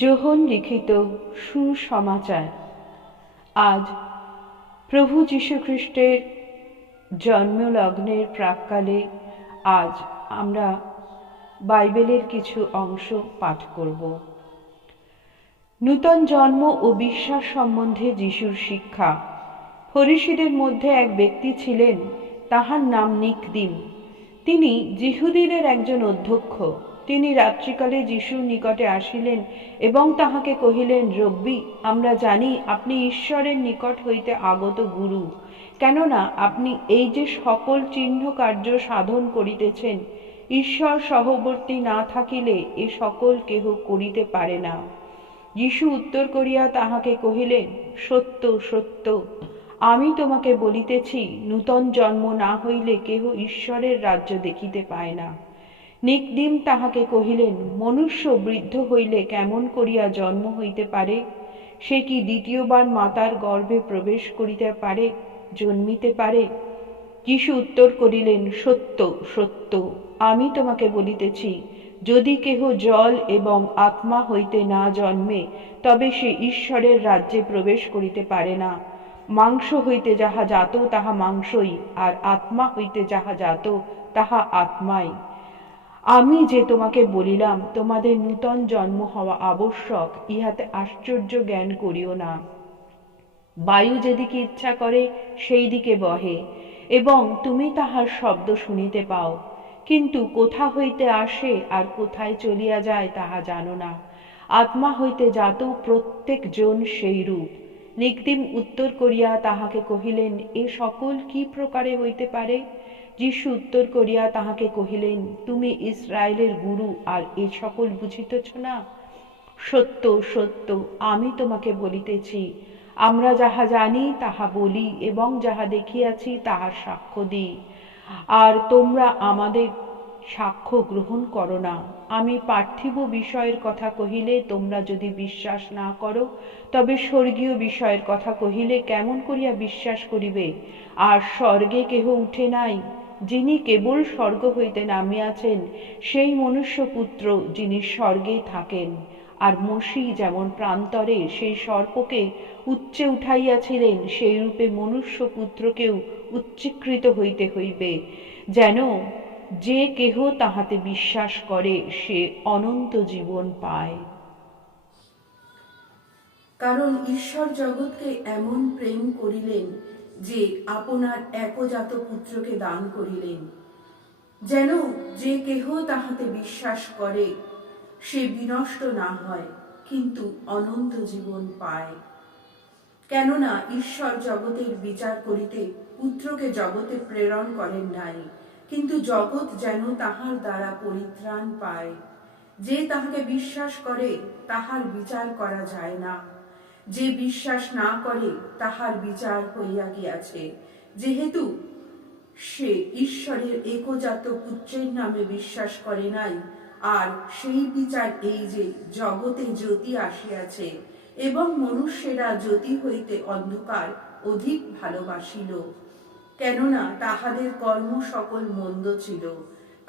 যোহন লিখিত সুসমাচার। আজ প্রভু যীশুখ্রিস্টের জন্মলগ্নের প্রাক্কালে আজ আমরা বাইবেলের কিছু অংশ পাঠ করব। নূতন জন্ম ও বিশ্বাস সম্বন্ধে যিশুর শিক্ষা। ফরিসীদের মধ্যে এক ব্যক্তি ছিলেন, তাহার নাম নিকদিম। তিনি যিহুদীদের একজন অধ্যক্ষ। তিনি রাত্রিকালে যিশুর নিকটে আসিলেন এবং তাহাকে কহিলেন, রব্বী, আমরা জানি আপনি ঈশ্বরের নিকট হইতে আগত গুরু, কেননা আপনি এই যে সকল চিহ্ন কার্য সাধন করিতেছেন, ঈশ্বর সহবর্তী না থাকিলে এ সকল কেহ করিতে পারে না। যিশু উত্তর করিয়া তাহাকে কহিলেন, সত্য সত্য আমি তোমাকে বলিতেছি, নূতন জন্ম না হইলে কেহ ঈশ্বরের রাজ্য দেখিতে পায় না। নিকদিম তাহাকে কহিলেন, মনুষ্য বৃদ্ধ হইলে কেমন করিয়া জন্ম হইতে পারে? সে কি দ্বিতীয়বার মাতার গর্ভে প্রবেশ করিতে পারে, জন্মিতে পারে? যিশু উত্তর করিলেন, সত্য সত্য আমি তোমাকে বলিতেছি, যদি কেহ জল এবং আত্মা হইতে না জন্মে, তবে সে ঈশ্বরের রাজ্যে প্রবেশ করিতে পারে না। মাংস হইতে যাহা জাত তাহা মাংসই, আর আত্মা হইতে যাহা জাত তাহা আত্মাই। আমি যে তোমাকে বলিলাম, তোমাদের নূতন জন্ম হওয়া আবশ্যক, ইহাতে আশ্চর্য জ্ঞান করিও না। বায়ু যেদিকে ইচ্ছা করে সেই দিকে বহে, এবং তুমি তাহার শব্দ শুনিতে পাও, কিন্তু কোথা হইতে আসে আর কোথায় চলিয়া যায় তাহা জানো না। আত্মা হইতে জাত প্রত্যেক জন সেই রূপ। নিকদিম উত্তর করিয়া তাহাকে কহিলেন, এ সকল কি প্রকারে হইতে পারে? যিশু উত্তর করিয়া তাহাকে কহিলেন, তুমি ইসরায়েলের গুরু, আর এ সকল বুঝিতেছ না? সত্য সত্য আমি তোমাকে বলিতেছি, আমরা যাহা জানি তাহা বলি, এবং যাহা দেখিয়াছি তাহার সাক্ষ্য দিই, আর তোমরা আমাদের সাক্ষ্য গ্রহণ করো না। আমি পার্থিব বিষয়ের কথা কহিলে তোমরা যদি বিশ্বাস না করো, তবে স্বর্গীয় বিষয়ের কথা কহিলে কেমন করিয়া বিশ্বাস করিবে? আর স্বর্গে কেহ উঠে নাই, যিনি কেবল স্বর্গ হইতে নামিয়াছেন সেই মনুষ্যপুত্র, যিনি স্বর্গে থাকেন। আর মসীহ যেমন প্রান্তরে সেই সর্পকে উচ্চে উঠাইয়াছিলেন, সেই রূপে মনুষ্যপুত্রকেও উচ্চীকৃত হইতে হইবে, যেন যে কেহ তাহাতে বিশ্বাস করে সে অনন্ত জীবন পায়। কারণ ঈশ্বর জগৎকে এমন প্রেম করিলেন যে আপনার একজাত পুত্রকে দান করিলেন, যেন যে কেহ তাহাতে বিশ্বাস করে সে বিনষ্ট না হয়, কিন্তু অনন্ত জীবন পায়। কেননা ঈশ্বর জগতের বিচার করিতে পুত্রকে জগতে প্রেরণ করেন নাই, কিন্তু জগৎ যেন তাহার দ্বারা পরিত্রাণ পায়। যে তাহাকে বিশ্বাস করে তাহার বিচার করা যায় না, যে বিশ্বাস না করে তাহার বিচার হইয়া গিয়াছে, যেহেতু সে ঈশ্বরের একজাত পুত্রের নামে বিশ্বাস করে নাই। আর সেই বিচার এই যে, জগতে জ্যোতি আসিয়াছে, এবং মনুষ্যেরা জ্যোতি হইতে অন্ধকার অধিক ভালোবাসিল, কেননা তাহাদের কর্ম সকল মন্দ ছিল।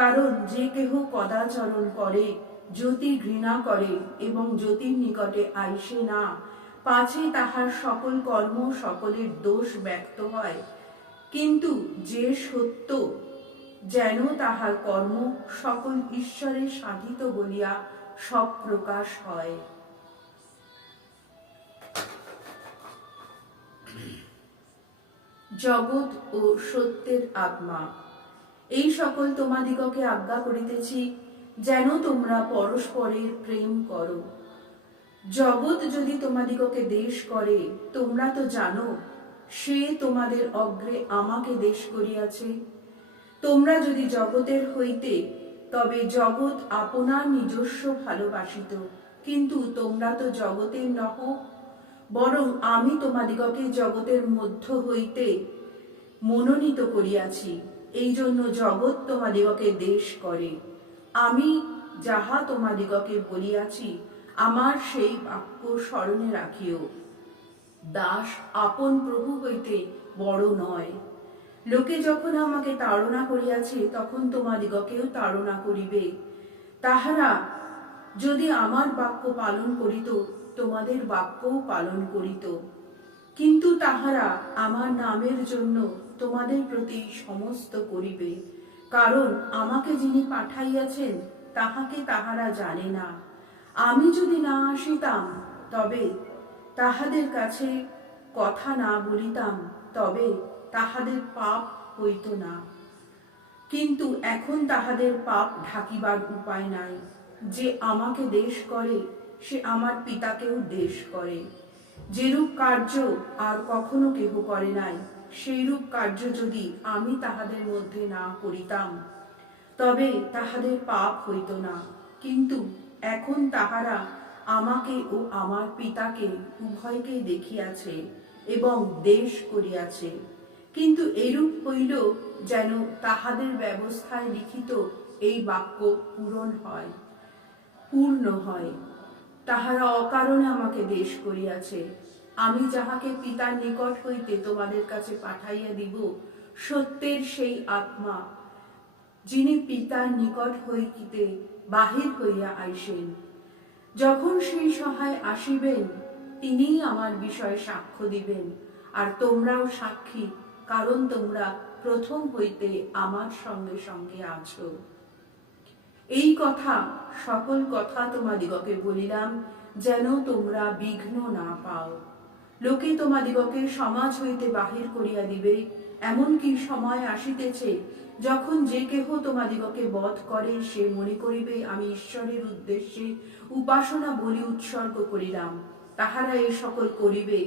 কারণ যে কেহ কদাচরণ করে, জ্যোতি ঘৃণা করে এবং জ্যোতির নিকটে আইসে না, পাছে তাহার সকল কর্ম সকলের দোষ ব্যক্ত হয়। কিন্তু যে সত্য, যেন তাহার কর্ম সকল ঈশ্বরের সাধিত বলিয়া সব প্রকাশ হয়। জগৎ ও সত্যের আত্মা। এই সকল তোমাদিগকে আজ্ঞা করিতেছি, যেন তোমরা পরস্পরের প্রেম করো। জগৎ যদি তোমাদিগকে দেশ করে, তোমরা তো জানো সে তোমাদের অগ্রে আমাকে দেশ করিয়াছে। তোমরা যদি জগতের হইতে, তবে জগৎ আপনার নিজস্ব ভালোবাসিত, কিন্তু তোমরা তো জগতের নহ, বরং আমি তোমাদিগকে জগতের মধ্য হইতে মনোনীত করিয়াছি। এই জন্য জগৎ তোমাদিগকে দেশ করে। আমি যাহা তোমাদিগকে বলিয়াছি, আমার সেই বাক্য স্মরণে রাখিও। দাস আপন প্রভু হইতে বড় নয়। লোকে যখন আমাকে তাড়না করিয়াছে, তখন তোমাদিগকেও তাড়না করিবে। তাহারা যদি আমার বাক্য পালন করিত, তোমাদের বাক্যও পালন করিত। কিন্তু তাহারা আমার নামের জন্য তোমাদের প্রতি সমস্ত করিবে, কারণ আমাকে যিনি পাঠাইয়াছেন তাহাকে তাহারা জানে না। আমি যদি না আসিতাম, তবে তাহাদের কাছে কথা না বলিতাম, তবে তাহাদের পাপ হইত না। কিন্তু এখন তাহাদের পাপ ঢাকিবার উপায় নাই। যে আমাকে দেশ করে, সে আমার পিতাকেও দেশ করে। যেরূপ কার্য আর কখনো কেহ করে নাই, সেইরূপ কার্য যদি আমি তাহাদের মধ্যে না করিতাম, তবে তাহাদের পাপ হইত না। কিন্তু এখন তাহারা আমাকে ও আমার পিতাকে উভয়কে দেখিয়াছে এবং দেশ করিয়াছে। কিন্তু এরূপ হইল যেন তাহাদের ব্যবস্থায় লিখিত এই বাক্য পূর্ণ হয়। তাহারা অকারণে আমাকে দেশ করিয়াছে। আমি যাহাকে পিতার নিকট হইতে তোমাদের কাছে পাঠাইয়া দিব, সত্যের সেই আত্মা, যিনি পিতার নিকট হইতে বাহির হইয়া আইসেন। যখন সেই সহায় আসিবেন, তিনিই আমার বিষয়ে সাক্ষ্য দিবেন। আর তোমরাও সাক্ষী, কারণ তোমরা প্রথম হইতে আমার সঙ্গে সঙ্গে আছো। এই সকল কথা তোমাদিগকে বলিলাম, যেন তোমরা বিঘ্ন না পাও। লোকে তোমাদিগকে সমাজ হইতে বাহির করিয়া দিবে। এমনকি সময় আসিতেছে, যখন যে কেহ তোমাদিগকে বধ করে, সে মনে করিবে আমি ঈশ্বরের উদ্দেশ্যে উপাসনা বলি উৎসর্গ করিলাম। তাহারা এই সকল করিবে,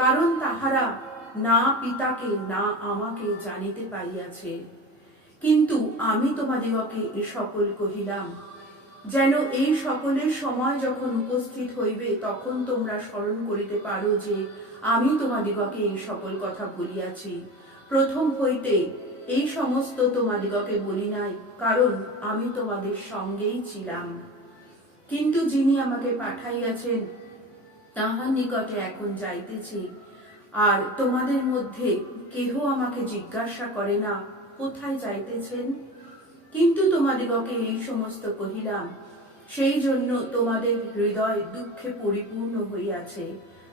কারণ তাহারা না পিতাকে না আমাকে জানিতে পাইয়াছে। কিন্তু আমি তোমাদিগকে এ সকল কহিলাম, যেন এই সকলের সময় যখন উপস্থিত হইবে, তখন তোমরা স্মরণ করিতে পারো যে আমি তোমাদিগকে এই সকল কথা বলিয়াছি। প্রথম হইতে এই সমস্ত তোমাদিগকে বলি নাই, কারণ আমি তোমাদের সঙ্গেই ছিলাম। কিন্তু যিনি আমাকে পাঠাইয়াছেন, তাহার নিকটে এখন যাইতেছি। আর তোমাদের মধ্যে কেহ আমাকে জিজ্ঞাসা করে না, কোথায় যাইতেছেন? কিন্তু তোমাদিগকে এই সমস্ত কহিলাম, সেই জন্য তোমাদের হৃদয় দুঃখে পরিপূর্ণ হইয়াছে।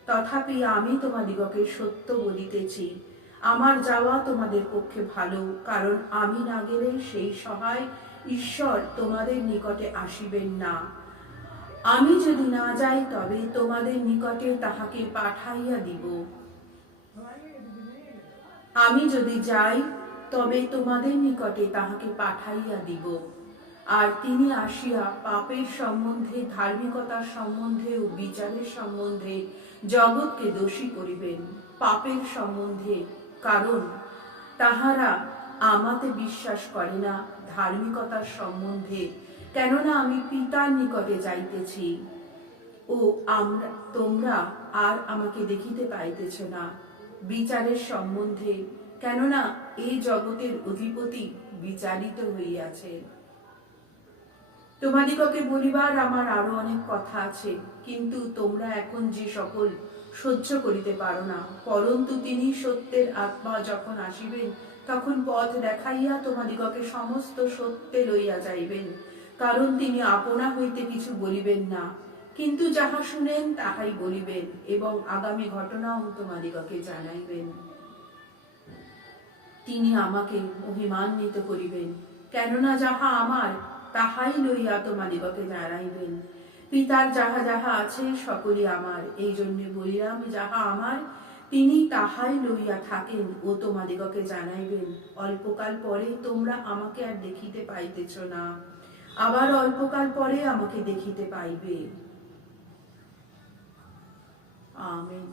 তথাপি আমি তোমাদিগকে সত্য বলিতেছি, আমার যাওয়া তোমাদের পক্ষে ভালো, কারণ আমি না গেলে সেই সহায় ঈশ্বর তোমাদের নিকটে আসিবেন না। আমি যদি না যাই, তবে তোমাদের নিকটে তাহাকে পাঠাইয়া দিব। আমি যদি যাই, তবে তোমাদের নিকটে তাহাকে পাঠাইয়া দিব। আর তিনি আসিয়া পাপের সম্বন্ধে, ধার্মিকতার সম্বন্ধে ও বিচারের সম্বন্ধে জগৎকে দোষী করিবেন। পাপের সম্বন্ধে, কারণ তাহারা আমাতে বিশ্বাস করে না। ধার্মিকতার সম্বন্ধে, কেননা আমি পিতার নিকটে যাইতেছি ও তোমরা আর আমাকে দেখিতে পাইতেছ না। বিচারের সম্বন্ধে, কেননা এই জগতের অধিপতি বিচারিত হইয়াছে। তোমাদিগকে বলিবার আমার আরো অনেক কথা আছে, কিন্তু তোমরা এখন যে সকল সহ্য করিতে পারো না। পরন্তু তিনি সত্যের আত্মা যখন আসিবেন, তখন পথ দেখাইয়া তোমাদিগকে সমস্ত সত্যে লইয়া যাইবেন। কারণ তিনি আপনা হইতে কিছু বলিবেন না, কিন্তু যাহা শুনেন তাহাই বলিবেন, এবং আগামী ঘটনাও তোমাদিগকে জানাইবেন। তিনি আমাকে মহিমান্বিত করিবেন, কেননা যাহা আমার, তাহাই লইয়া তোমাদিগকে জানাইবেন। পিতার যাহা যাহা আছে সকলই আমার। এই জন্য বলিলাম, যাহা আমার তিনি তাহাই লইয়া থাকেন ও তোমাদিগকে জানাইবেন। অল্পকাল পরে তোমরা আমাকে আর দেখিতে পাইতেছ না, আবার অল্পকাল পরে আমাকে দেখিতে পাইবে। আমেন।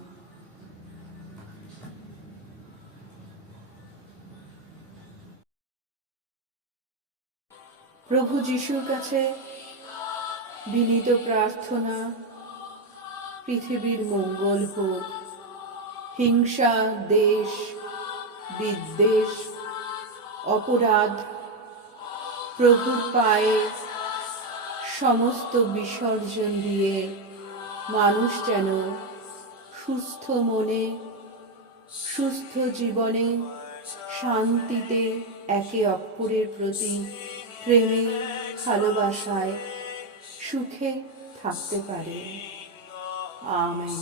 প্রভু যিশুর কাছে বিনীত প্রার্থনা, পৃথিবীর মঙ্গল হোক। হিংসা, দেশ, বিদ্বেষ, অপরাধ প্রভুর পায়ে সমস্ত বিসর্জন দিয়ে মানুষ যেন সুস্থ মনে, সুস্থ জীবনে, শান্তিতে, একে অপরের প্রতি প্রেমে, ভালোবাসায় সুখে থাকতে পারে। আমেন।